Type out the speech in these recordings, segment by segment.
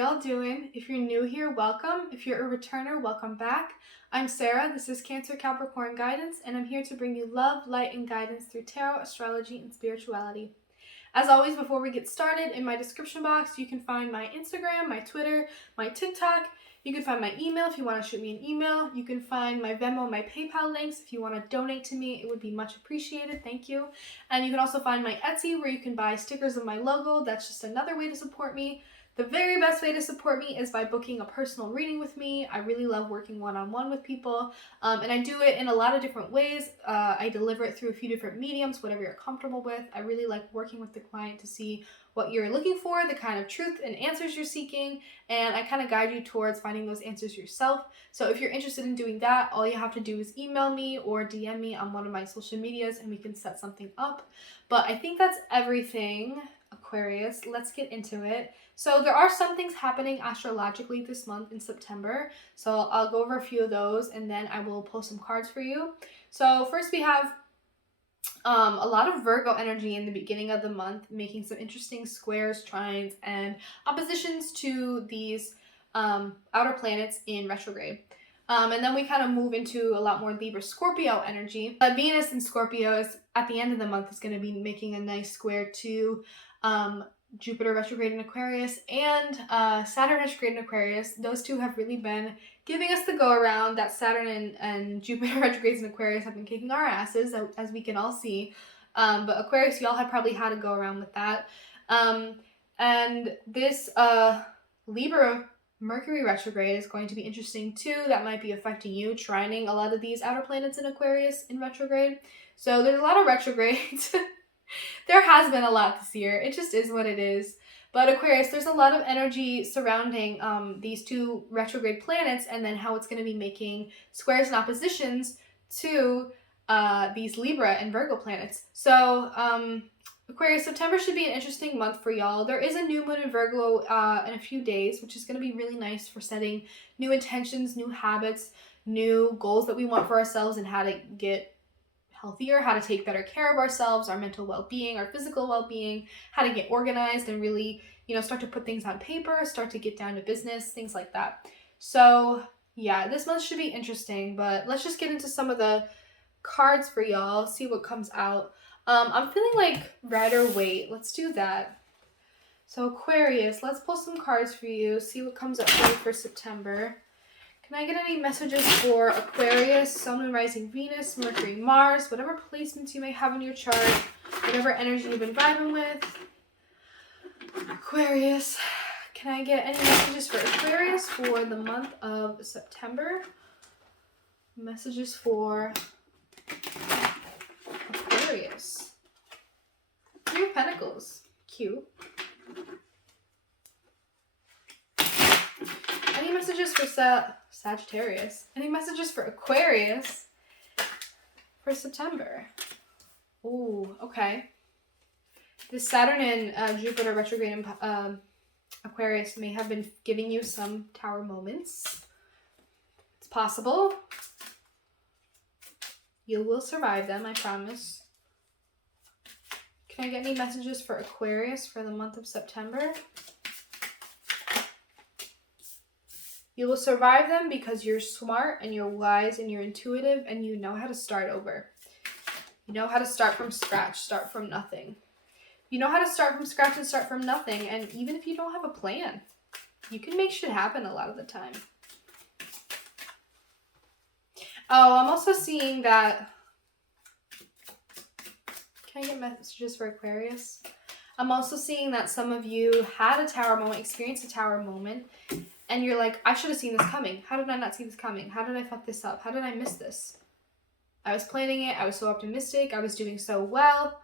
y'all doing? If you're new here, welcome. If you're a returner, welcome back. I'm Sarah. This is Cancer Capricorn Guidance, and I'm here to bring you love, light, and guidance through tarot, astrology, and spirituality. As always, before we get started, in my description box, you can find my Instagram, my Twitter, my TikTok. You can find my email if you want to shoot me an email. You can find my Venmo, my PayPal links. If you want to donate to me, it would be much appreciated. Thank you. And you can also find my Etsy where you can buy stickers of my logo. That's just another way to support me. The very best way to support me is by booking a personal reading with me. I really love working one-on-one with people, and I do it in a lot of different ways. I deliver it through a few different mediums, whatever you're comfortable with. I really like working with the client to see what you're looking for, the kind of truth and answers you're seeking, and I kind of guide you towards finding those answers yourself. So if you're interested in doing that, all you have to do is email me or DM me on one of my social medias and we can set something up. But I think that's everything, Aquarius. Let's get into it. So there are some things happening astrologically this month in September. So I'll go over a few of those and then I will pull some cards for you. So first we have a lot of Virgo energy in the beginning of the month, making some interesting squares, trines, and oppositions to these outer planets in retrograde. And then we kind of move into a lot more Libra Scorpio energy. But Venus in Scorpio is at the end of the month is going to be making a nice square to Jupiter retrograde in Aquarius and Saturn retrograde in Aquarius. Those two have really been giving us the go around. That Saturn and Jupiter retrogrades in Aquarius have been kicking our asses, as we can all see. But Aquarius, y'all have probably had a go around with that. And this Libra Mercury retrograde is going to be interesting too. That might be affecting you, trining a lot of these outer planets in Aquarius in retrograde. So there's a lot of retrogrades. There has been a lot this year. It just is what it is. But Aquarius, there's a lot of energy surrounding these two retrograde planets and then how it's going to be making squares and oppositions to these Libra and Virgo planets. So Aquarius, September should be an interesting month for y'all. There is a new moon in Virgo in a few days, which is going to be really nice for setting new intentions, new habits, new goals that we want for ourselves and how to get healthier, how to take better care of ourselves, our mental well-being, our physical well-being, how to get organized and really, start to put things on paper, start to get down to business, things like that. So yeah, this month should be interesting, but let's just get into some of the cards for y'all, see what comes out. I'm feeling like Rider Waite. Let's do that. So Aquarius, let's pull some cards for you, see what comes up for you for September. Can I get any messages for Aquarius, Sun, Moon, Rising, Venus, Mercury, Mars, whatever placements you may have in your chart, whatever energy you've been vibing with? Aquarius, can I get any messages for Aquarius for the month of September? Messages for Aquarius. Three of Pentacles. Cute. Any messages for Sagittarius? Any messages for Aquarius for September? Ooh, okay. This Saturn and Jupiter retrograde in Aquarius may have been giving you some tower moments. It's possible. You will survive them, I promise. Can I get any messages for Aquarius for the month of September? You will survive them because you're smart and you're wise and you're intuitive and you know how to start over. You know how to start from scratch, start from nothing. You know how to start from scratch and start from nothing, and even if you don't have a plan, you can make shit happen a lot of the time. Oh, I'm also seeing that... Can I get messages for Aquarius? I'm also seeing that some of you had a tower moment, experienced a tower moment, and you're like, I should have seen this coming. How did I not see this coming? How did I fuck this up? How did I miss this? I was planning it. I was so optimistic. I was doing so well.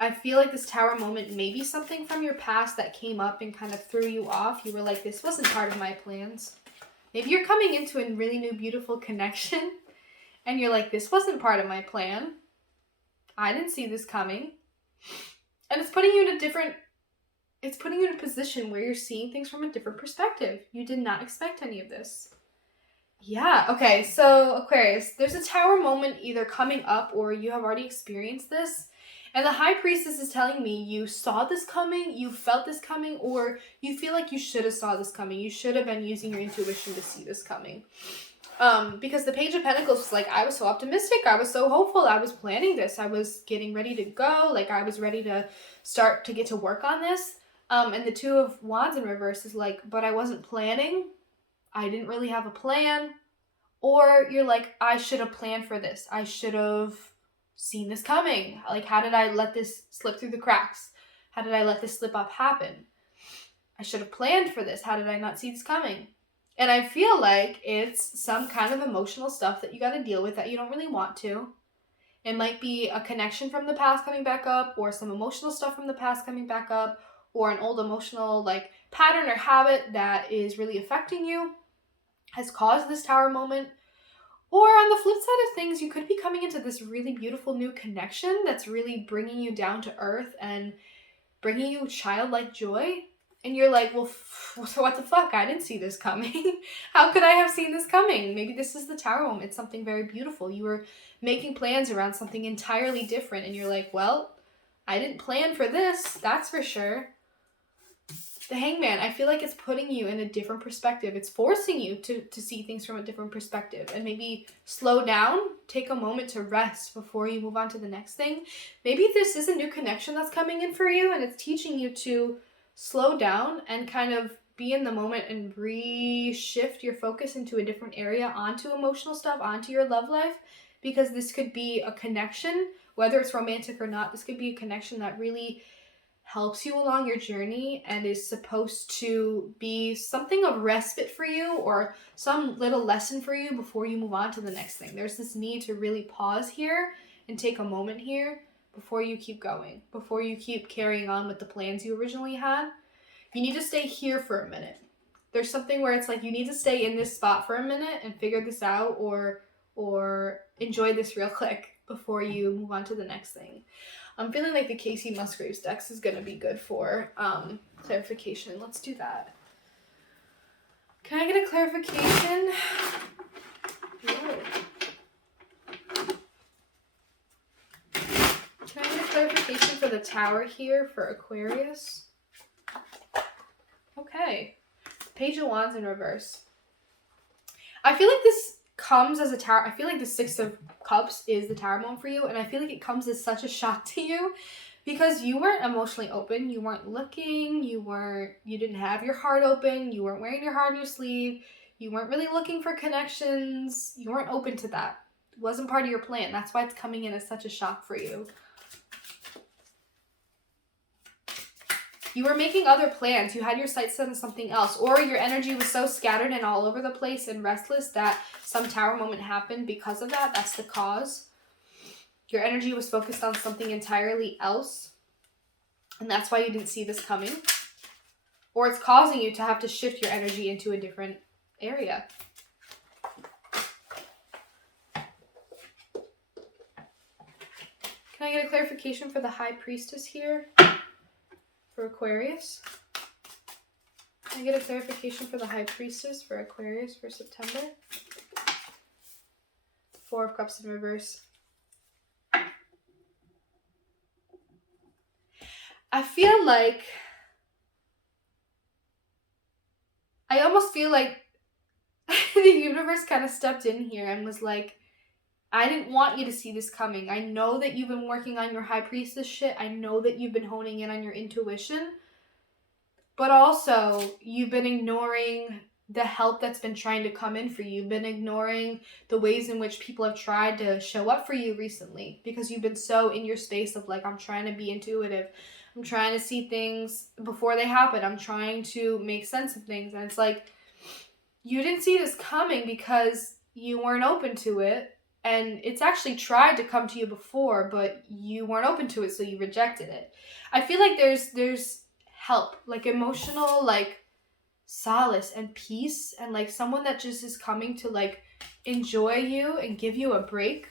I feel like this tower moment may be something from your past that came up and kind of threw you off. You were like, this wasn't part of my plans. Maybe you're coming into a really new, beautiful connection and you're like, this wasn't part of my plan. I didn't see this coming. And it's putting you in a position where you're seeing things from a different perspective. You did not expect any of this. Yeah, okay, so Aquarius, there's a tower moment either coming up or you have already experienced this. And the High Priestess is telling me you saw this coming, you felt this coming, or you feel like you should have saw this coming. You should have been using your intuition to see this coming. Because the Page of Pentacles was like, I was so optimistic, I was so hopeful, I was planning this, I was getting ready to go, like I was ready to start to get to work on this. And the Two of Wands in reverse is like, but I wasn't planning, I didn't really have a plan. Or you're like, I should have planned for this, I should have seen this coming. Like, how did I let this slip through the cracks? How did I let this slip up happen? I should have planned for this, how did I not see this coming? And I feel like it's some kind of emotional stuff that you got to deal with that you don't really want to. It might be a connection from the past coming back up, or some emotional stuff from the past coming back up, or an old emotional like pattern or habit that is really affecting you has caused this Tower moment. Or on the flip side of things, you could be coming into this really beautiful new connection that's really bringing you down to earth and bringing you childlike joy. And you're like, well, so what the fuck? I didn't see this coming. How could I have seen this coming? Maybe this is the Tower moment. It's something very beautiful. You were making plans around something entirely different. And you're like, well, I didn't plan for this. That's for sure. The Hangman, I feel like it's putting you in a different perspective. It's forcing you to see things from a different perspective. And maybe slow down. Take a moment to rest before you move on to the next thing. Maybe this is a new connection that's coming in for you. And it's teaching you to slow down and kind of be in the moment and shift your focus into a different area, onto emotional stuff, onto your love life, because this could be a connection, whether it's romantic or not. This could be a connection that really helps you along your journey and is supposed to be something of respite for you, or some little lesson for you before you move on to the next thing. There's this need to really pause here and take a moment here before you keep going, before you keep carrying on with the plans you originally had. You need to stay here for a minute. There's something where it's like you need to stay in this spot for a minute and figure this out, or enjoy this real quick before you move on to the next thing. I'm feeling like the Casey Musgraves Dex is going to be good for clarification. Let's do that. Can I get a clarification? Whoa. Can I get a clarification for the Tower here for Aquarius? Okay. Page of Wands in reverse. I feel like this comes as a Tower. I feel like the Six of Cups is the Tower moment for you, and I feel like it comes as such a shock to you because you weren't emotionally open. You weren't looking. You didn't have your heart open. You weren't wearing your heart on your sleeve. You weren't really looking for connections. You weren't open to that. It wasn't part of your plan. That's why it's coming in as such a shock for you. You were making other plans. You had your sights set on something else. Or your energy was so scattered and all over the place and restless that some Tower moment happened because of that. That's the cause. Your energy was focused on something entirely else. And that's why you didn't see this coming. Or it's causing you to have to shift your energy into a different area. Can I get a clarification for the High Priestess here? For Aquarius. Can I get a clarification for the High Priestess for Aquarius for September? Four of Cups in reverse. I feel like I almost feel like the universe kind of stepped in here and was like, I didn't want you to see this coming. I know that you've been working on your High Priestess shit. I know that you've been honing in on your intuition. But also, you've been ignoring the help that's been trying to come in for you. You've been ignoring the ways in which people have tried to show up for you recently. Because you've been so in your space of like, I'm trying to be intuitive. I'm trying to see things before they happen. I'm trying to make sense of things. And it's like, you didn't see this coming because you weren't open to it. And it's actually tried to come to you before, but you weren't open to it, so you rejected it. I feel like there's help, like emotional, like solace and peace, and like someone that just is coming to like enjoy you and give you a break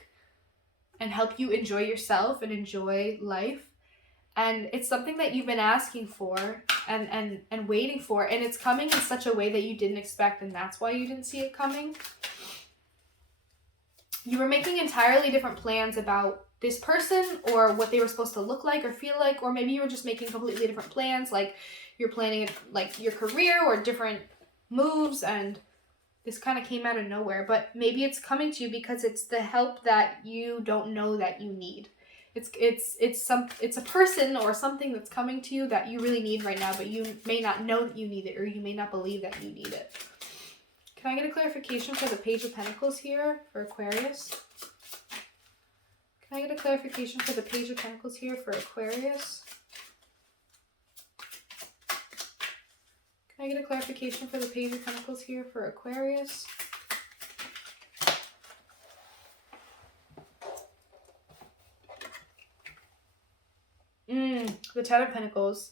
and help you enjoy yourself and enjoy life. And it's something that you've been asking for and waiting for, and it's coming in such a way that you didn't expect, and that's why you didn't see it coming. You were making entirely different plans about this person or what they were supposed to look like or feel like, or maybe you were just making completely different plans, like you're planning like your career or different moves, and this kind of came out of nowhere. But maybe it's coming to you because it's the help that you don't know that you need. It's a person or something that's coming to you that you really need right now, but you may not know that you need it, or you may not believe that you need it. Can I get a clarification for the Page of Pentacles here for Aquarius? Can I get a clarification for the Page of Pentacles here for Aquarius? Can I get a clarification for the Page of Pentacles here for Aquarius? The Ten of Pentacles.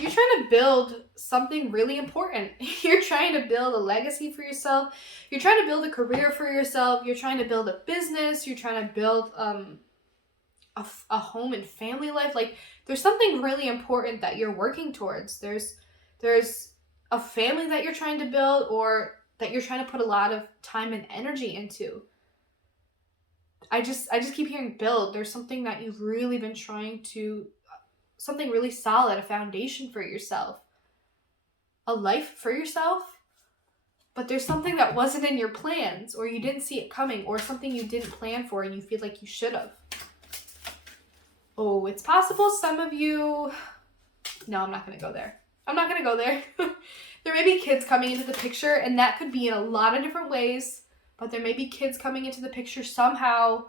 You're trying to build something really important. You're trying to build a legacy for yourself. You're trying to build a career for yourself. You're trying to build a business. You're trying to build a home and family life. Like, there's something really important that you're working towards. There's a family that you're trying to build, or that you're trying to put a lot of time and energy into. I just keep hearing build. There's something that you've really been trying to, something really solid, a foundation for yourself, a life for yourself. But there's something that wasn't in your plans, or you didn't see it coming, or something you didn't plan for and you feel like you should have. Oh, it's possible some of you... No, I'm not going to go there. I'm not going to go there. There may be kids coming into the picture, and that could be in a lot of different ways, but there may be kids coming into the picture somehow,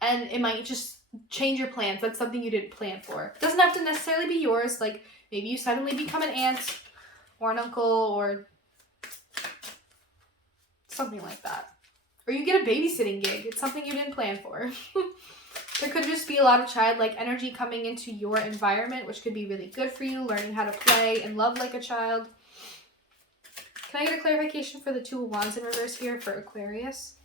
and it might just change your plans. That's something you didn't plan for. It doesn't have to necessarily be yours. Like, maybe you suddenly become an aunt or an uncle or something like that. Or you get a babysitting gig. It's something you didn't plan for. There could just be a lot of childlike energy coming into your environment, which could be really good for you, learning how to play and love like a child. Can I get a clarification for the Two of Wands in reverse here for Aquarius?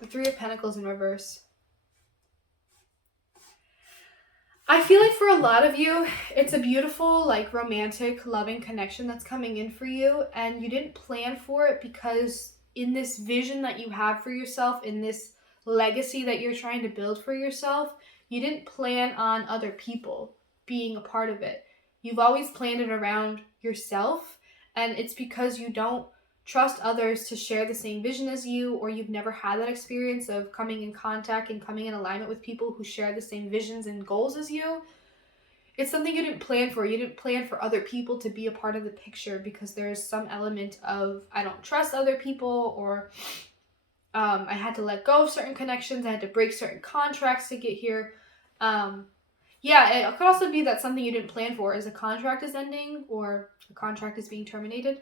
The Three of Pentacles in reverse. I feel like for a lot of you, it's a beautiful, like, romantic, loving connection that's coming in for you, and you didn't plan for it because in this vision that you have for yourself, in this legacy that you're trying to build for yourself, you didn't plan on other people being a part of it. You've always planned it around yourself, and it's because you don't trust others to share the same vision as you, or you've never had that experience of coming in contact and coming in alignment with people who share the same visions and goals as you. It's something you didn't plan for. You didn't plan for other people to be a part of the picture because there's some element of, I don't trust other people, or I had to let go of certain connections. I had to break certain contracts to get here. Yeah, it could also be that something you didn't plan for is a contract is ending, or a contract is being terminated.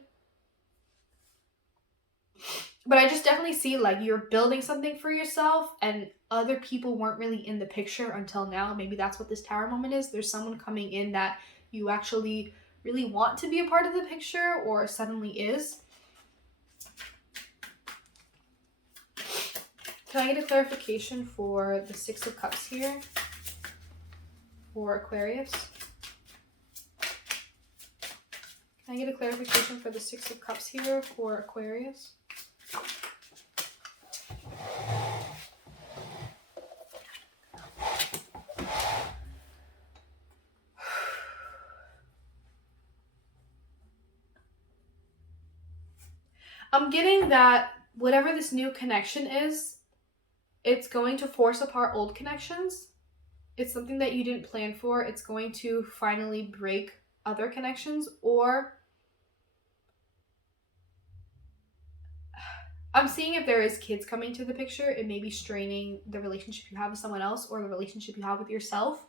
But I just definitely see, like, you're building something for yourself and other people weren't really in the picture until now. Maybe that's what this Tower moment is. There's someone coming in that you actually really want to be a part of the picture, or suddenly is. Can I get a clarification for the Six of Cups here for Aquarius? Can I get a clarification for the Six of Cups here for Aquarius? I'm getting that whatever this new connection is, it's going to force apart old connections. It's something that you didn't plan for. It's going to finally break other connections, or I'm seeing if there is kids coming to the picture, it may be straining the relationship you have with someone else, or the relationship you have with yourself.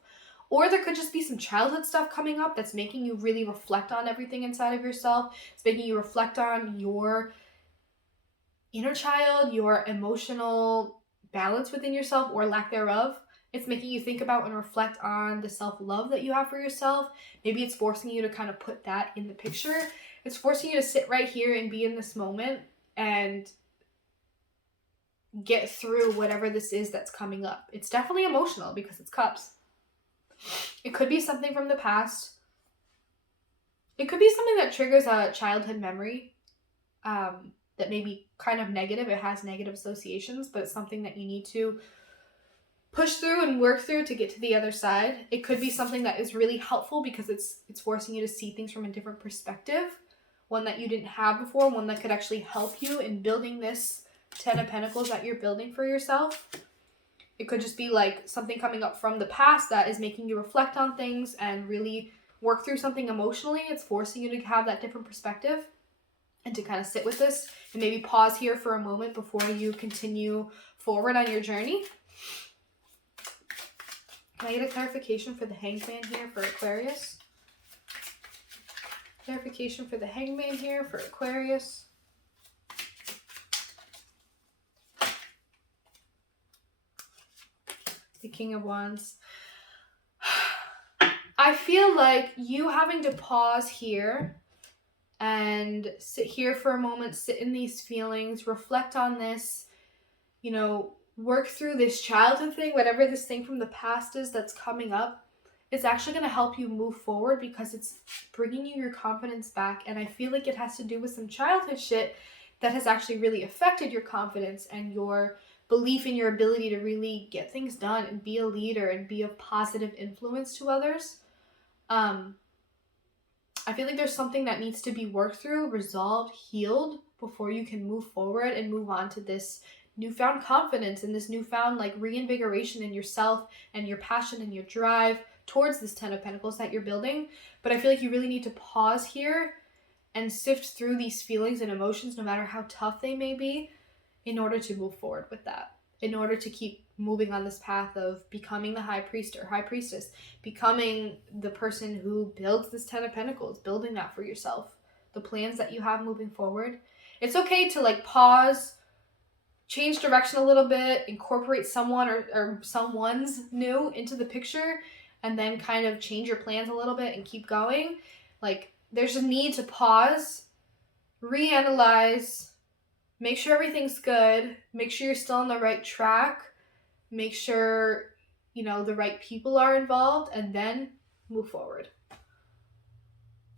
Or there could just be some childhood stuff coming up that's making you really reflect on everything inside of yourself. It's making you reflect on your inner child, your emotional balance within yourself, or lack thereof. It's making you think about and reflect on the self-love that you have for yourself. Maybe it's forcing you to kind of put that in the picture. It's forcing you to sit right here and be in this moment and get through whatever this is that's coming up. It's definitely emotional because it's cups. It could be something from the past. It could be something that triggers a childhood memory that that may be kind of negative. It has negative associations, but it's something that you need to push through and work through to get to the other side. It could be something that is really helpful because it's forcing you to see things from a different perspective, one that you didn't have before, one that could actually help you in building this 10 of Pentacles that you're building for yourself. It could just be like something coming up from the past that is making you reflect on things and really work through something emotionally. It's forcing you to have that different perspective and to kind of sit with this and maybe pause here for a moment before you continue forward on your journey. Can I get a clarification for the Hangman here for Aquarius? Clarification for the Hangman here for Aquarius. The King of Wands. I feel like you having to pause here and sit here for a moment, sit in these feelings, reflect on this, you know, work through this childhood thing, whatever this thing from the past is that's coming up. It's actually going to help you move forward because it's bringing you your confidence back. And I feel like it has to do with some childhood shit that has actually really affected your confidence and your belief in your ability to really get things done and be a leader and be a positive influence to others. I feel like there's something that needs to be worked through, resolved, healed before you can move forward and move on to this newfound confidence and this newfound like reinvigoration in yourself and your passion and your drive towards this 10 of Pentacles that you're building. But I feel like you really need to pause here and sift through these feelings and emotions, no matter how tough they may be, in order to move forward with that, in order to keep moving on this path of becoming the high priest or high priestess, becoming the person who builds this 10 of Pentacles, building that for yourself, the plans that you have moving forward. It's okay to like pause, change direction a little bit, incorporate someone or someone's new into the picture, and then kind of change your plans a little bit and keep going. Like, there's a need to pause, reanalyze, make sure everything's good, make sure you're still on the right track, make sure, you know, the right people are involved, and then move forward.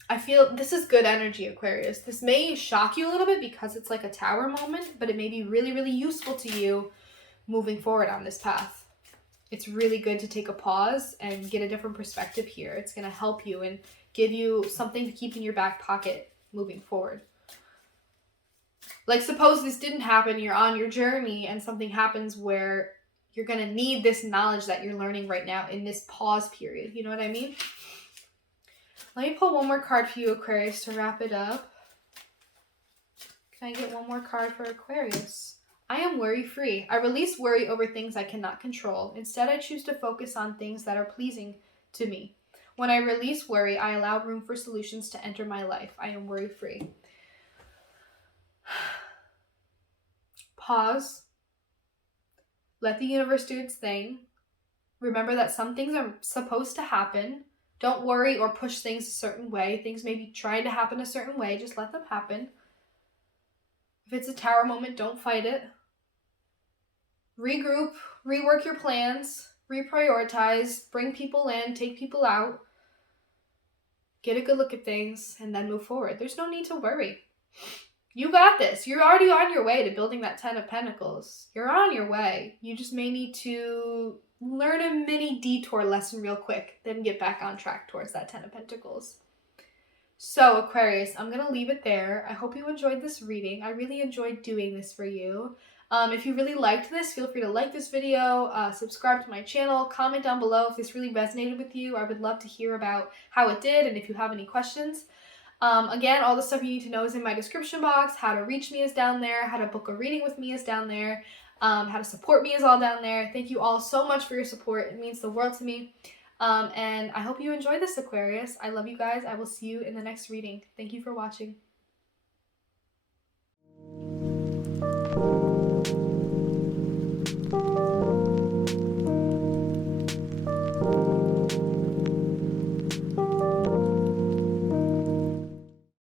I feel this is good energy, Aquarius. This may shock you a little bit because it's like a tower moment, but it may be really, really useful to you moving forward on this path. It's really good to take a pause and get a different perspective here. It's going to help you and give you something to keep in your back pocket moving forward. Like, suppose this didn't happen, you're on your journey and something happens where you're going to need this knowledge that you're learning right now in this pause period. You know what I mean? Let me pull one more card for you, Aquarius, to wrap it up. Can I get one more card for Aquarius? I am worry-free. I release worry over things I cannot control. Instead, I choose to focus on things that are pleasing to me. When I release worry, I allow room for solutions to enter my life. I am worry-free. Pause. Let the universe do its thing. Remember that some things are supposed to happen. Don't worry or push things a certain way. Things may be trying to happen a certain way. Just let them happen. If it's a tower moment, don't fight it. Regroup, rework your plans, reprioritize, bring people in, take people out. Get a good look at things, and then move forward. There's no need to worry. You got this. You're already on your way to building that 10 of Pentacles. You're on your way. You just may need to learn a mini detour lesson real quick, then get back on track towards that 10 of Pentacles. So, Aquarius, I'm going to leave it there. I hope you enjoyed this reading. I really enjoyed doing this for you. If you really liked this, feel free to like this video, subscribe to my channel, comment down below if this really resonated with you. I would love to hear about how it did and if you have any questions. Again, all the stuff you need to know is in my description box. How to reach me is down there. How to book a reading with me is down there. How to support me is all down there. Thank you all so much for your support. It means the world to me. And I hope you enjoy this, Aquarius. I love you guys. I will see you in the next reading. Thank you for watching.